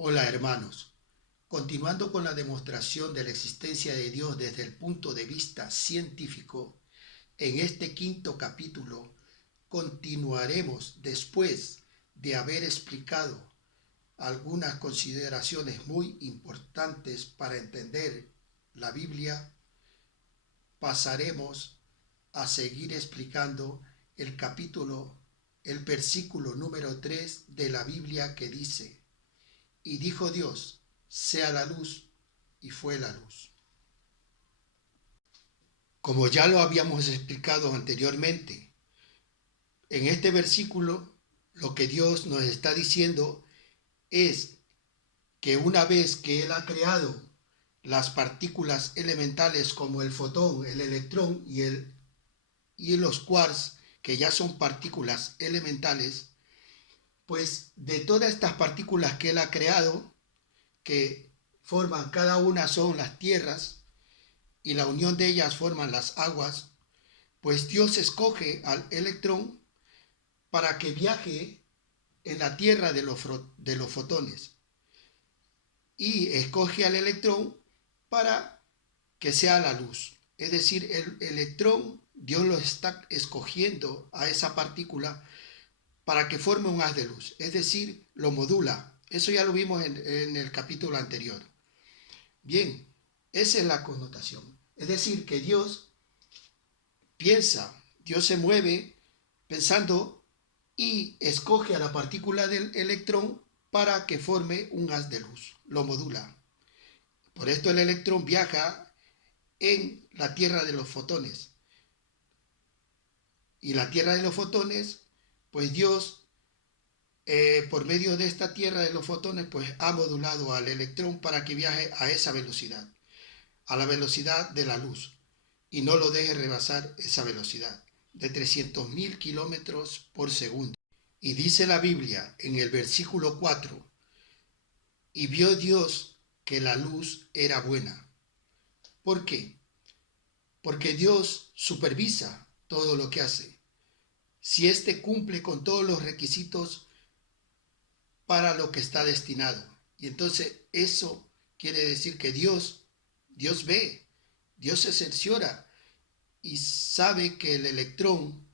Hola hermanos, continuando con la demostración de la existencia de Dios desde el punto de vista científico, en este quinto capítulo continuaremos después de haber explicado algunas consideraciones muy importantes para entender la Biblia. Pasaremos a seguir explicando el versículo número 3 de la Biblia que dice: y dijo Dios, sea la luz, y fue la luz. Como ya lo habíamos explicado anteriormente, en este versículo lo que Dios nos está diciendo es que una vez que Él ha creado las partículas elementales como el fotón, el electrón y los quarks, que ya son partículas elementales, pues de todas estas partículas que Él ha creado, que forman cada una son las tierras y la unión de ellas forman las aguas, pues Dios escoge al electrón para que viaje en la tierra de los fotones y escoge al electrón para que sea la luz. Es decir, el electrón Dios lo está escogiendo a esa partícula para que forme un haz de luz, es decir, lo modula. Eso ya lo vimos en el capítulo anterior. Bien, esa es la connotación. Es decir, que Dios piensa, Dios se mueve pensando y escoge a la partícula del electrón para que forme un haz de luz, lo modula. Por esto el electrón viaja en la tierra de los fotones. Y la tierra de los fotones, pues Dios, por medio de esta tierra de los fotones, pues ha modulado al electrón para que viaje a esa velocidad, a la velocidad de la luz, y no lo deje rebasar esa velocidad de 300.000 kilómetros por segundo. Y dice la Biblia en el versículo 4, y vio Dios que la luz era buena. ¿Por qué? Porque Dios supervisa todo lo que hace. Si éste cumple con todos los requisitos para lo que está destinado. Y entonces eso quiere decir que Dios ve, Dios se cerciora y sabe que el electrón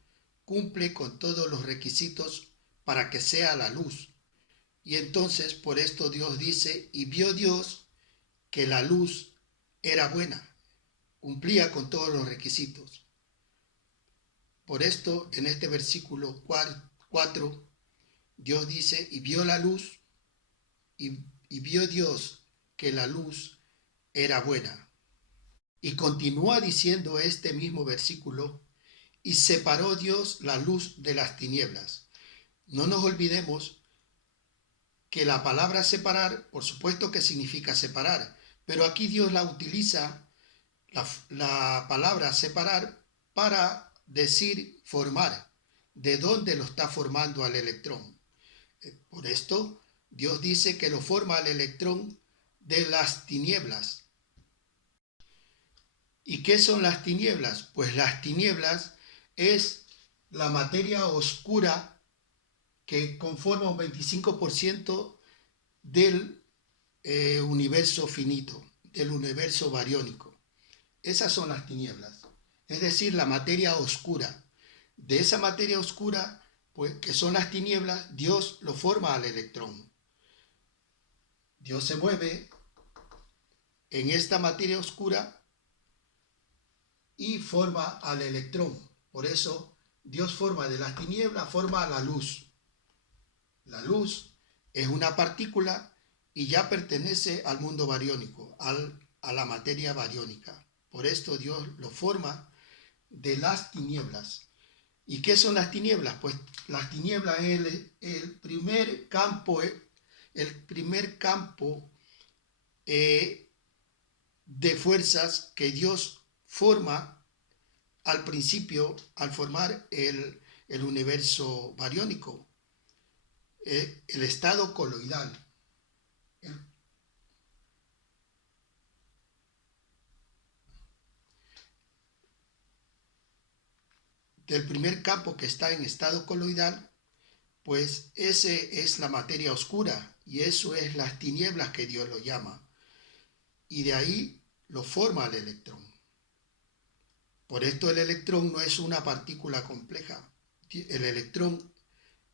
cumple con todos los requisitos para que sea la luz. Y entonces por esto Dios dice, y vio Dios que la luz era buena, cumplía con todos los requisitos. Por esto en este versículo 4, Dios dice, y vio la luz, y vio Dios que la luz era buena. Y continúa diciendo este mismo versículo, y separó Dios la luz de las tinieblas. No nos olvidemos que la palabra separar, por supuesto que significa separar, pero aquí Dios la utiliza, la palabra separar, para decir formar, de dónde lo está formando al electrón. Por esto, Dios dice que lo forma al electrón de las tinieblas. ¿Y qué son las tinieblas? Pues las tinieblas es la materia oscura que conforma un 25% del universo finito, del universo bariónico. Esas son las tinieblas, es decir, la materia oscura. De esa materia oscura, pues, que son las tinieblas, Dios lo forma al electrón. Dios se mueve en esta materia oscura y forma al electrón. Por eso Dios forma de las tinieblas, forma a la luz. La luz es una partícula y ya pertenece al mundo bariónico, a la materia bariónica. Por esto Dios lo forma de las tinieblas. ¿Y qué son las tinieblas? Pues las tinieblas es el primer campo de fuerzas que Dios forma al principio, al formar el universo bariónico, el estado coloidal. Del primer campo que está en estado coloidal, pues ese es la materia oscura y eso es las tinieblas que Dios lo llama. Y de ahí lo forma el electrón. Por esto el electrón no es una partícula compleja. El electrón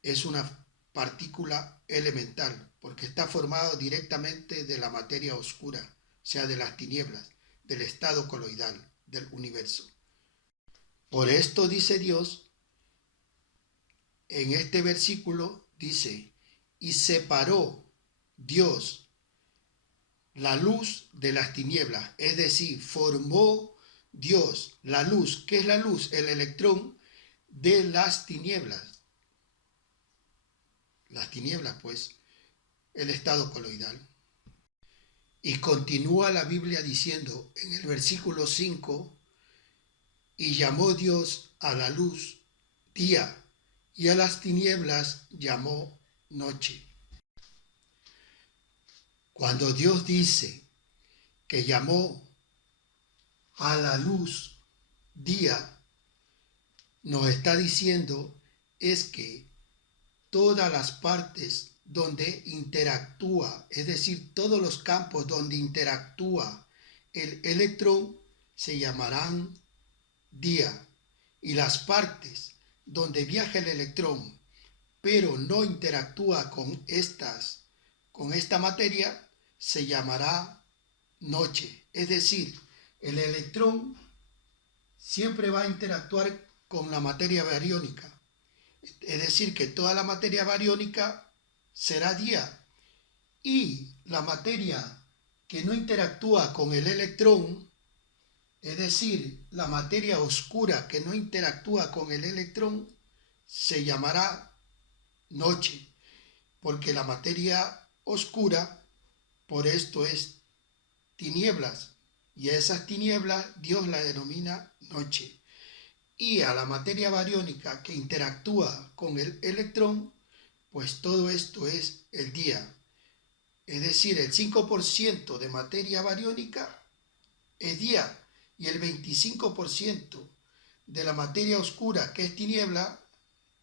es una partícula elemental porque está formado directamente de la materia oscura, o sea, de las tinieblas, del estado coloidal del universo. Por esto dice Dios, en este versículo dice, y separó Dios la luz de las tinieblas, es decir, formó Dios la luz. ¿Qué es la luz? El electrón de las tinieblas. Las tinieblas, pues, el estado coloidal. Y continúa la Biblia diciendo en el versículo 5, y llamó Dios a la luz día, y a las tinieblas llamó noche. Cuando Dios dice que llamó a la luz día, nos está diciendo es que todas las partes donde interactúa, es decir, todos los campos donde interactúa el electrón se llamarán día, y las partes donde viaja el electrón pero no interactúa con esta materia se llamará noche. Es decir, el electrón siempre va a interactuar con la materia bariónica. Es decir, que toda la materia bariónica será día y la materia que no interactúa con el electrón, es decir, la materia oscura que no interactúa con el electrón, se llamará noche, porque la materia oscura, por esto es tinieblas, y a esas tinieblas Dios la denomina noche. Y a la materia bariónica que interactúa con el electrón, pues todo esto es el día. Es decir, el 5% de materia bariónica es día y el 25% de la materia oscura, que es tiniebla,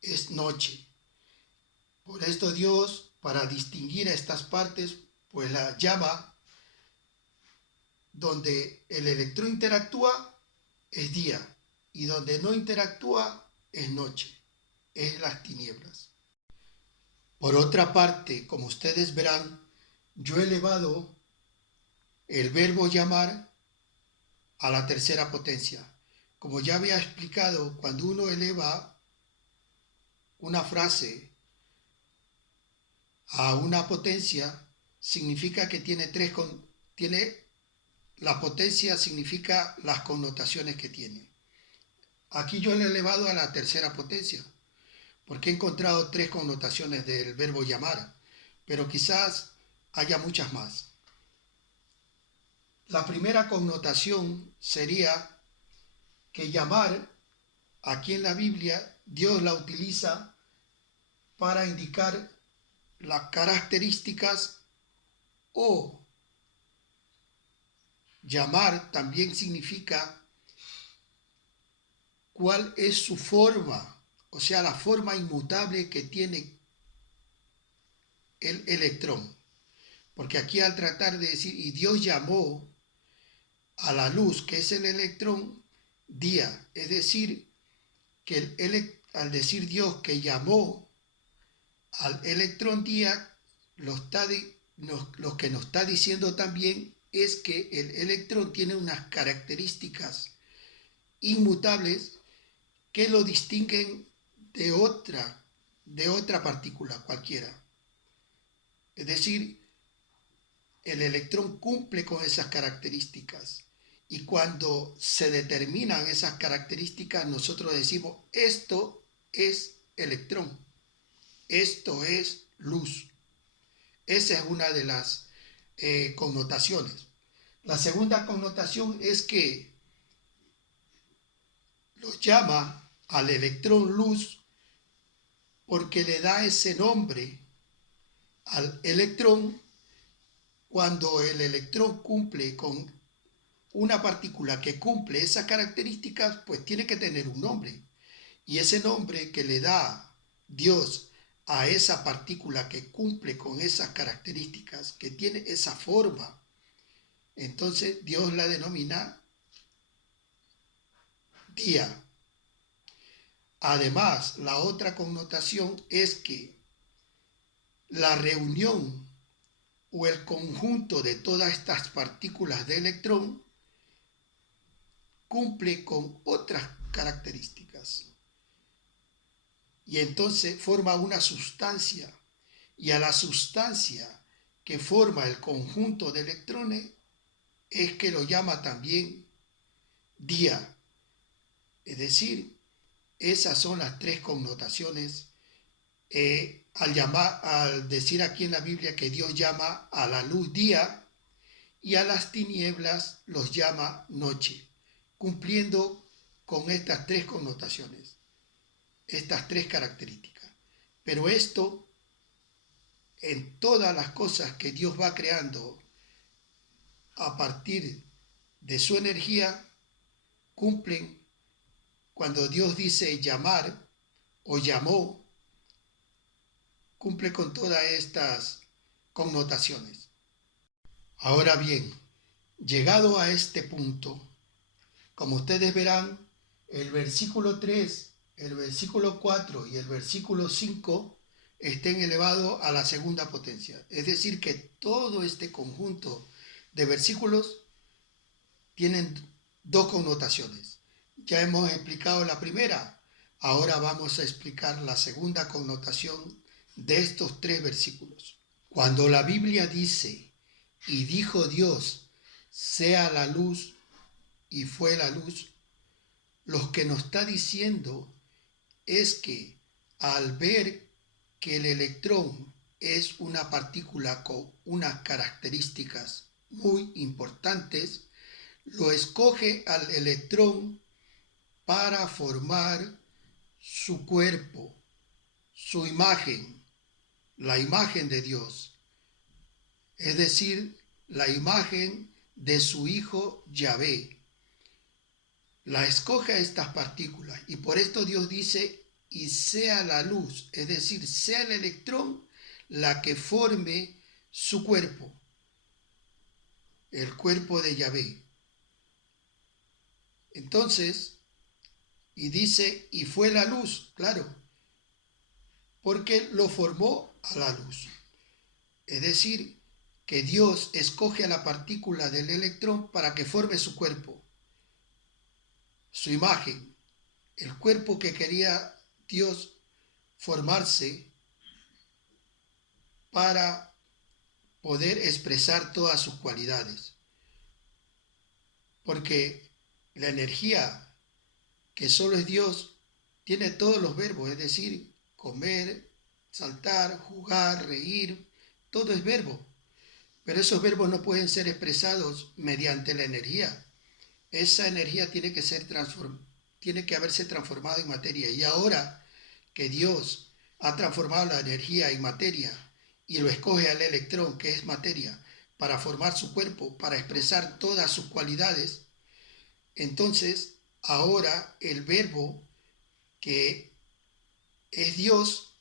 es noche. Por esto Dios, para distinguir a estas partes, pues la llama donde el electrón interactúa es día y donde no interactúa es noche, es las tinieblas. Por otra parte, como ustedes verán, yo he elevado el verbo llamar a la tercera potencia. Como ya había explicado, cuando uno eleva una frase a una potencia, significa que la potencia significa las connotaciones que tiene. Aquí yo lo he elevado a la tercera potencia, porque he encontrado 3 connotaciones del verbo llamar, pero quizás haya muchas más. La primera connotación sería que llamar, aquí en la Biblia, Dios la utiliza para indicar las características, o llamar también significa cuál es su forma, o sea, la forma inmutable que tiene el electrón. Porque aquí al tratar de decir, y Dios llamó a la luz, que es el electrón, día, es decir, que al decir Dios que llamó al electrón día, lo que nos está diciendo también es que el electrón tiene unas características inmutables que lo distinguen de otra partícula cualquiera. Es decir, el electrón cumple con esas características y cuando se determinan esas características nosotros decimos esto es electrón, esto es luz. Esa es una de las connotaciones. La segunda connotación es que lo llama al electrón luz porque le da ese nombre al electrón cuando el electrón cumple con una partícula que cumple esas características, pues tiene que tener un nombre. Y ese nombre que le da Dios a esa partícula que cumple con esas características, que tiene esa forma, entonces Dios la denomina día. Además, la otra connotación es que la reunión o el conjunto de todas estas partículas de electrón cumple con otras características y entonces forma una sustancia, y a la sustancia que forma el conjunto de electrones es que lo llama también día. Es decir, esas son las tres connotaciones al decir aquí en la Biblia que Dios llama a la luz día y a las tinieblas los llama noche, cumpliendo con estas tres connotaciones, estas tres características. Pero esto, en todas las cosas que Dios va creando a partir de su energía, cumplen cuando Dios dice llamar o llamó, cumple con todas estas connotaciones. Ahora bien, llegado a este punto, como ustedes verán, el versículo 3, el versículo 4 y el versículo 5 estén elevados a la segunda potencia. Es decir, que todo este conjunto de versículos tienen dos connotaciones. Ya hemos explicado la primera, ahora vamos a explicar la segunda connotación de estos tres versículos. Cuando la Biblia dice, y dijo Dios, sea la luz, y fue la luz, lo que nos está diciendo es que al ver que el electrón es una partícula con unas características muy importantes, lo escoge al electrón para formar su cuerpo, su imagen, la imagen de Dios, es decir, la imagen de su Hijo Yahvé. La escoge a estas partículas y por esto Dios dice, y sea la luz, es decir, sea el electrón la que forme su cuerpo, el cuerpo de Yahvé. Entonces, y dice, y fue la luz, claro, porque lo formó a la luz. Es decir, que Dios escoge a la partícula del electrón para que forme su cuerpo, su imagen, el cuerpo que quería Dios formarse para poder expresar todas sus cualidades. Porque la energía que solo es Dios tiene todos los verbos, es decir, comer, saltar, jugar, reír, todo es verbo. Pero esos verbos no pueden ser expresados mediante la energía. Esa energía tiene que haberse transformado en materia. Y ahora que Dios ha transformado la energía en materia y lo escoge al electrón, que es materia, para formar su cuerpo, para expresar todas sus cualidades, entonces ahora el verbo que es Dios,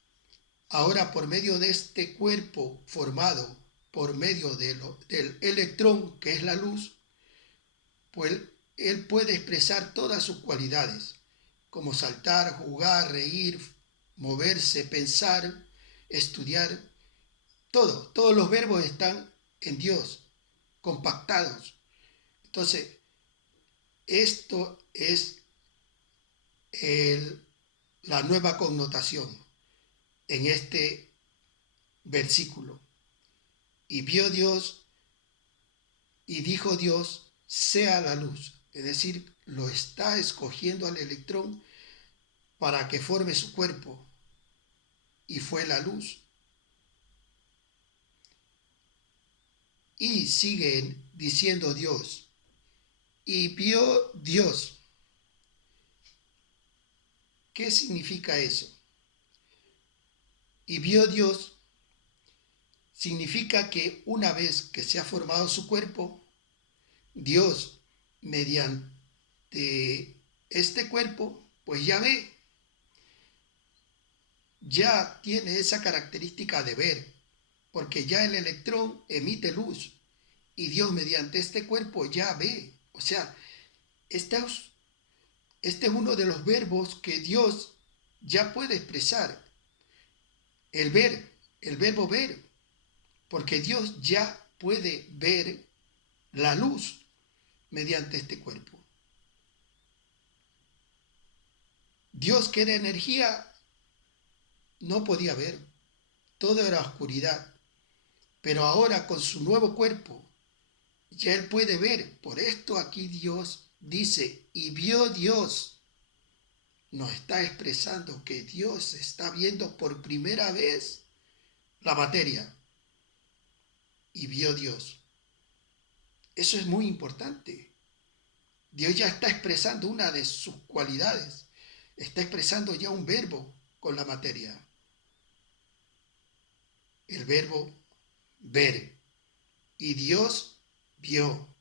ahora por medio de este cuerpo formado por medio del electrón, que es la luz, pues él puede expresar todas sus cualidades, como saltar, jugar, reír, moverse, pensar, estudiar. Todos los verbos están en Dios, compactados. Entonces, esto es la nueva connotación en este versículo. Y vio Dios y dijo Dios, sea la luz. Es decir, lo está escogiendo al electrón para que forme su cuerpo. Y fue la luz. Y sigue diciendo Dios. Y vio Dios. ¿Qué significa eso? Y vio Dios significa que una vez que se ha formado su cuerpo, Dios, mediante este cuerpo, pues ya ve. ya tiene esa característica de ver, porque ya el electrón emite luz y Dios mediante este cuerpo ya ve. O sea, este es uno de los verbos que Dios ya puede expresar, el ver, el verbo ver, porque Dios ya puede ver la luz mediante este cuerpo. Dios, que era energía, no podía ver, todo era oscuridad, pero ahora con su nuevo cuerpo ya él puede ver. Por esto aquí Dios dice, y vio Dios. Nos está expresando que Dios está viendo por primera vez la materia, y vio Dios. Eso es muy importante. Dios ya está expresando una de sus cualidades, está expresando ya un verbo con la materia, el verbo ver. Y Dios vio,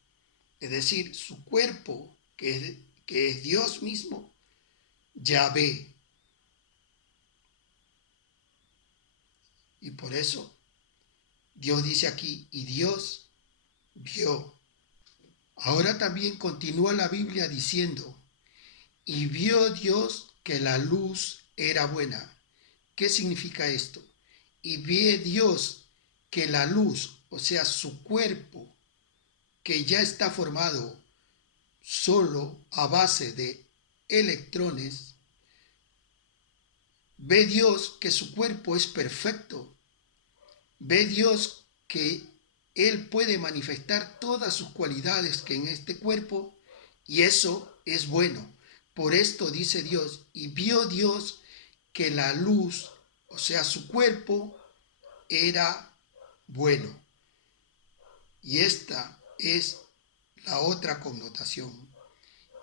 es decir, su cuerpo, que es Dios mismo, ya ve. Y por eso Dios dice aquí, y Dios vio. Ahora también continúa la Biblia diciendo, y vio Dios que la luz era buena. ¿Qué significa esto? Y ve Dios que la luz, o sea, su cuerpo, que ya está formado solo a base de electrones, ve Dios que su cuerpo es perfecto, ve Dios que Él puede manifestar todas sus cualidades que en este cuerpo, y eso es bueno. Por esto dice Dios, y vio Dios que la luz, o sea, su cuerpo, era bueno. Y esta es la otra connotación.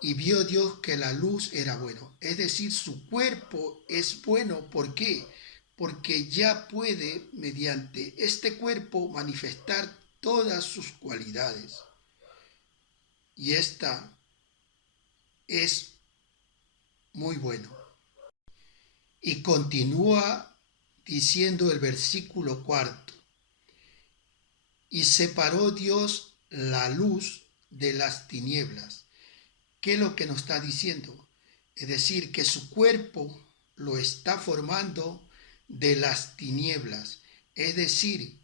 Y vio Dios que la luz era bueno. Es decir, su cuerpo es bueno. ¿Por qué? Porque ya puede, mediante este cuerpo, manifestar todas sus cualidades. Y esta es muy bueno. Y continúa diciendo el versículo 4. Y separó Dios la luz de las tinieblas. ¿Qué es lo que nos está diciendo? Es decir, que su cuerpo lo está formando de las tinieblas. Es decir,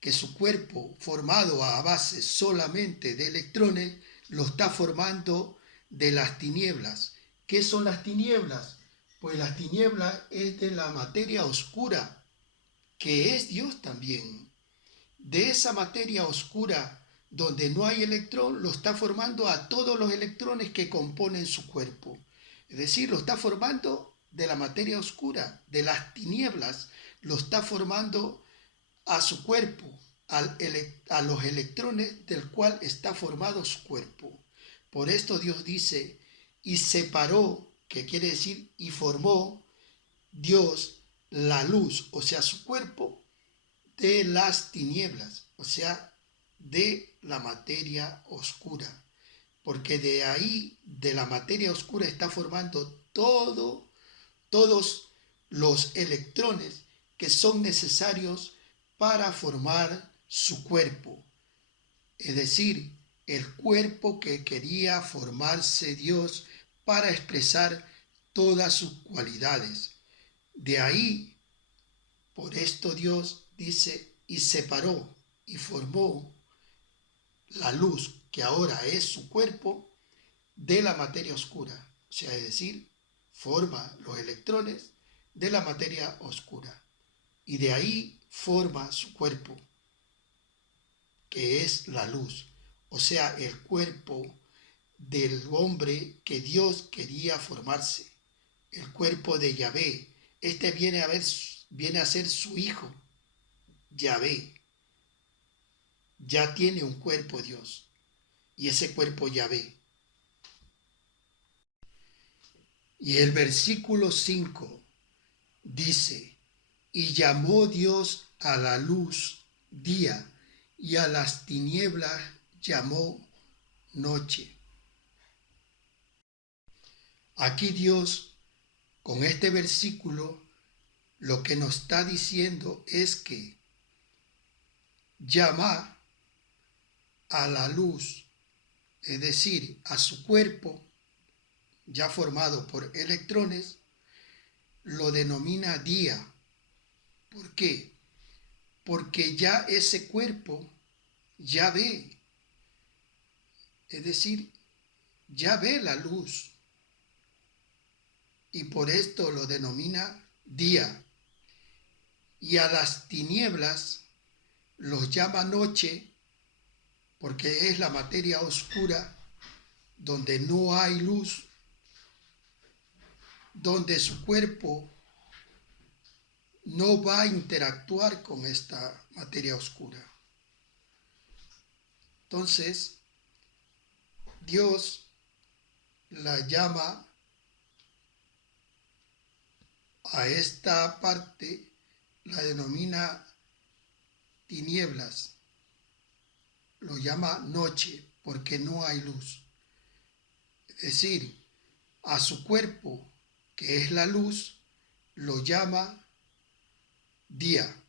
que su cuerpo, formado a base solamente de electrones, lo está formando de las tinieblas. ¿Qué son las tinieblas? Pues las tinieblas es de la materia oscura, que es Dios también. De esa materia oscura donde no hay electrón, lo está formando a todos los electrones que componen su cuerpo. Es decir, lo está formando de la materia oscura, de las tinieblas, lo está formando a su cuerpo, a los electrones del cual está formado su cuerpo. Por esto Dios dice, y separó, que quiere decir, y formó Dios la luz, o sea, su cuerpo, de las tinieblas, o sea, de la materia oscura, porque de ahí, de la materia oscura, está formando todos los electrones que son necesarios para formar su cuerpo, es decir, el cuerpo que quería formarse Dios para expresar todas sus cualidades. De ahí, por esto Dios dice, y separó y formó la luz, que ahora es su cuerpo, de la materia oscura. O sea, es decir, forma los electrones de la materia oscura. Y de ahí forma su cuerpo, que es la luz. O sea, el cuerpo del hombre que Dios quería formarse. El cuerpo de Yahvé. Este viene a ser su hijo, Yahvé. Ya tiene un cuerpo Dios, y ese cuerpo Yahvé. Y el versículo 5 dice, y llamó Dios a la luz día, y a las tinieblas llamó noche. Aquí Dios, con este versículo, lo que nos está diciendo es que llama a la luz, es decir, a su cuerpo ya formado por electrones, lo denomina día. ¿Por qué? Porque ya ese cuerpo ya ve, es decir, ya ve la luz y por esto lo denomina día. Y a las tinieblas los llama noche porque es la materia oscura donde no hay luz, donde su cuerpo no va a interactuar con esta materia oscura. Entonces, Dios la llama a esta parte, la denomina tinieblas, lo llama noche porque no hay luz. Es decir, a su cuerpo, que es la luz, lo llama día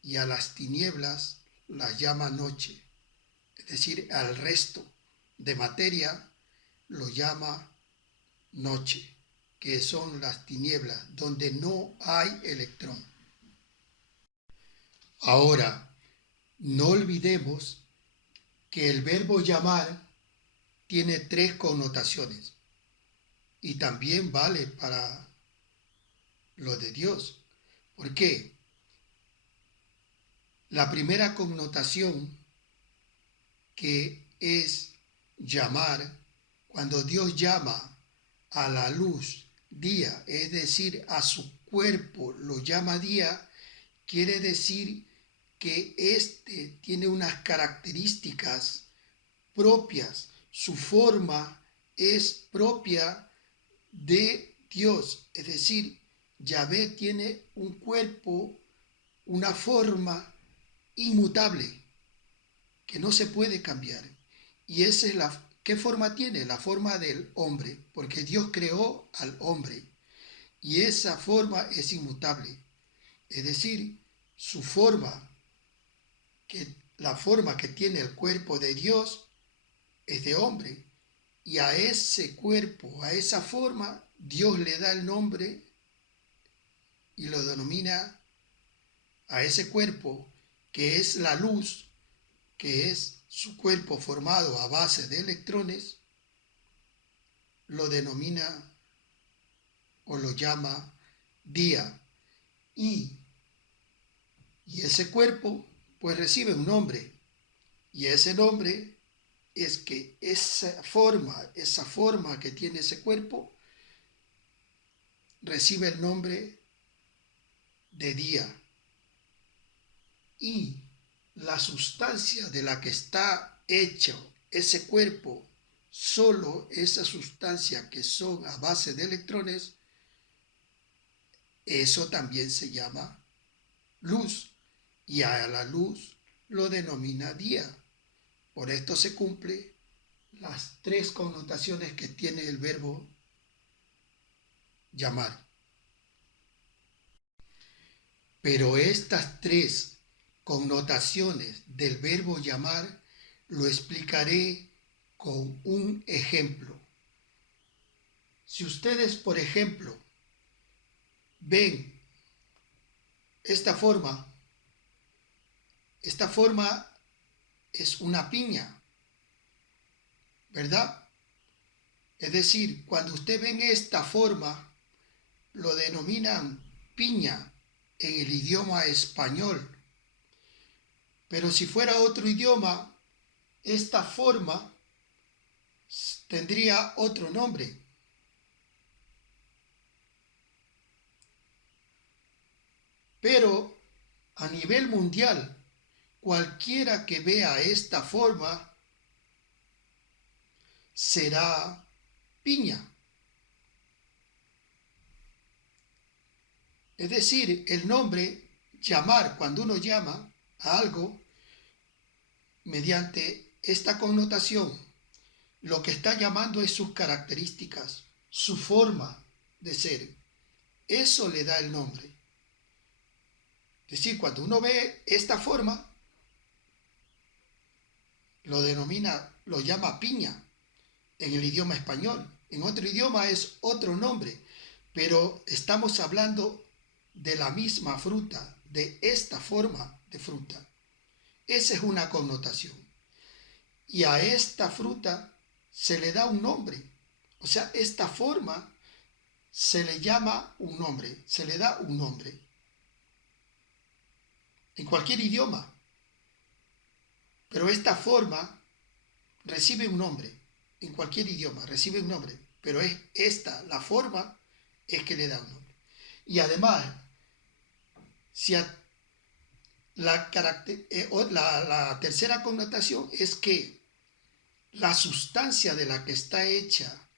y a las tinieblas las llama noche. Es decir, al resto de materia lo llama noche, que son las tinieblas, donde no hay electrón. Ahora, no olvidemos que el verbo llamar tiene 3 connotaciones y también vale para lo de Dios. ¿Por qué? La primera connotación, que es llamar, cuando Dios llama a la luz día, es decir, a su cuerpo lo llama día, quiere decir que éste tiene unas características propias, su forma es propia de Dios, es decir, Yahvé tiene un cuerpo, una forma inmutable, que no se puede cambiar. Y esa es ¿qué forma tiene? La forma del hombre, porque Dios creó al hombre y esa forma es inmutable. Es decir, su forma, la forma que tiene el cuerpo de Dios es de hombre y a ese cuerpo, a esa forma, Dios le da el nombre y lo denomina a ese cuerpo que es la luz, que es su cuerpo formado a base de electrones, lo denomina o lo llama día. Y ese cuerpo pues recibe un nombre. Y ese nombre es que esa forma que tiene ese cuerpo, recibe el nombre de día. Y la sustancia de la que está hecho ese cuerpo, solo esa sustancia que son a base de electrones, eso también se llama luz. Y a la luz lo denomina día. Por esto se cumple las 3 connotaciones que tiene el verbo llamar. Pero estas 3 connotaciones del verbo llamar lo explicaré con un ejemplo. Si ustedes, por ejemplo, ven esta forma es una piña, ¿verdad? Es decir, cuando usted ven esta forma, lo denominan piña en el idioma español. Pero si fuera otro idioma, esta forma tendría otro nombre. Pero a nivel mundial, cualquiera que vea esta forma será piña. Es decir, el nombre llamar, cuando uno llama a algo mediante esta connotación, lo que está llamando es sus características, su forma de ser. Eso le da el nombre. Es decir, cuando uno ve esta forma, lo llama piña en el idioma español. En otro idioma es otro nombre, pero estamos hablando de la misma fruta, de esta forma de fruta. Esa es una connotación. Y a esta fruta se le da un nombre. O sea, esta forma se le llama un nombre, se le da un nombre. En cualquier idioma. Pero esta forma recibe un nombre. En cualquier idioma recibe un nombre. Pero es esta, la forma, es que le da un nombre. Y además, si la tercera connotación es que la sustancia de la que está hecha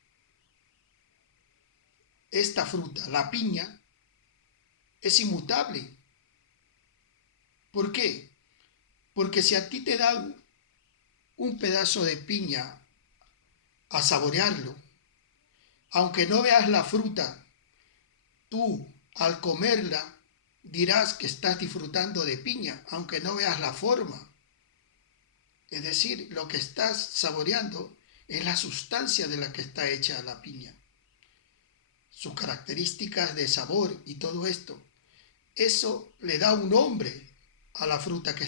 esta fruta, la piña, es inmutable. ¿Por qué? Porque si a ti te dan un pedazo de piña a saborearlo, aunque no veas la fruta, tú al comerla dirás que estás disfrutando de piña, aunque no veas la forma. Es decir, lo que estás saboreando es la sustancia de la que está hecha la piña. Sus características de sabor y todo esto. Eso le da un nombre a la fruta que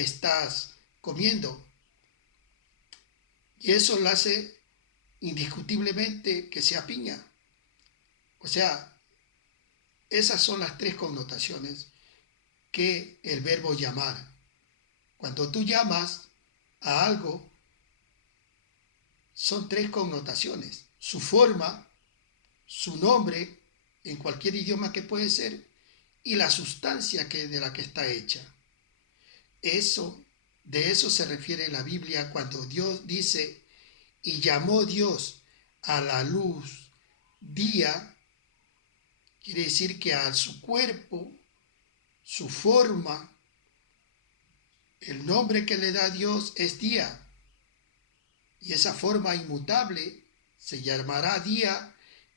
estás comiendo. Y eso la hace indiscutiblemente que sea piña. O sea, esas son las tres connotaciones que el verbo llamar. Cuando tú llamas a algo, son tres connotaciones. Su forma, su nombre, en cualquier idioma que puede ser, y la sustancia de la que está hecha. De eso se refiere la Biblia cuando Dios dice, y llamó Dios a la luz día, quiere decir que a su cuerpo, su forma, el nombre que le da Dios es día. Y esa forma inmutable se llamará día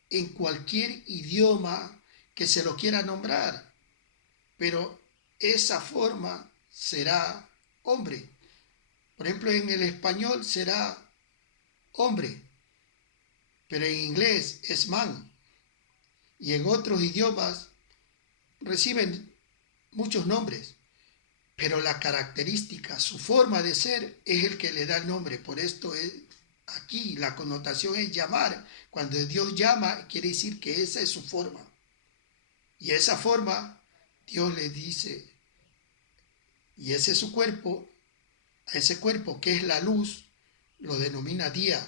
en cualquier idioma que se lo quiera nombrar. Pero esa forma será hombre. Por ejemplo, en el español será hombre, pero en inglés es man. Y en otros idiomas reciben muchos nombres, pero la característica, su forma de ser es el que le da el nombre. Por esto aquí la connotación es llamar. Cuando Dios llama, quiere decir que esa es su forma. Y esa forma, Dios le dice, y ese es su cuerpo, a ese cuerpo que es la luz, lo denomina día.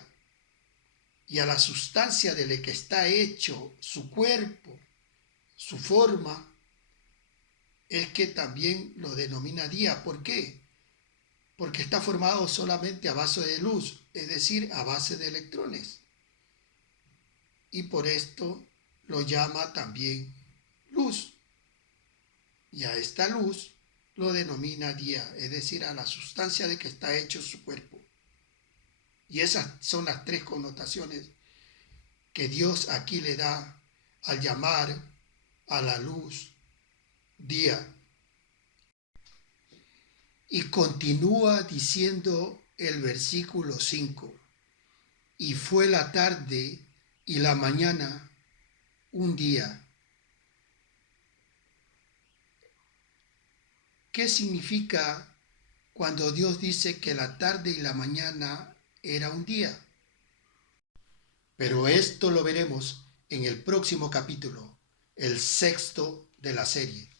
Y a la sustancia de la que está hecho su cuerpo, su forma, es que también lo denomina día. ¿Por qué? Porque está formado solamente a base de luz, es decir, a base de electrones. Y por esto lo llama también luz. Y a esta luz lo denomina día, es decir, a la sustancia de que está hecho su cuerpo. Y esas son las tres connotaciones que Dios aquí le da al llamar a la luz día. Y continúa diciendo el versículo 5, y fue la tarde y la mañana un día. ¿Qué significa cuando Dios dice que la tarde y la mañana era un día? Pero esto lo veremos en el próximo capítulo, el sexto de la serie.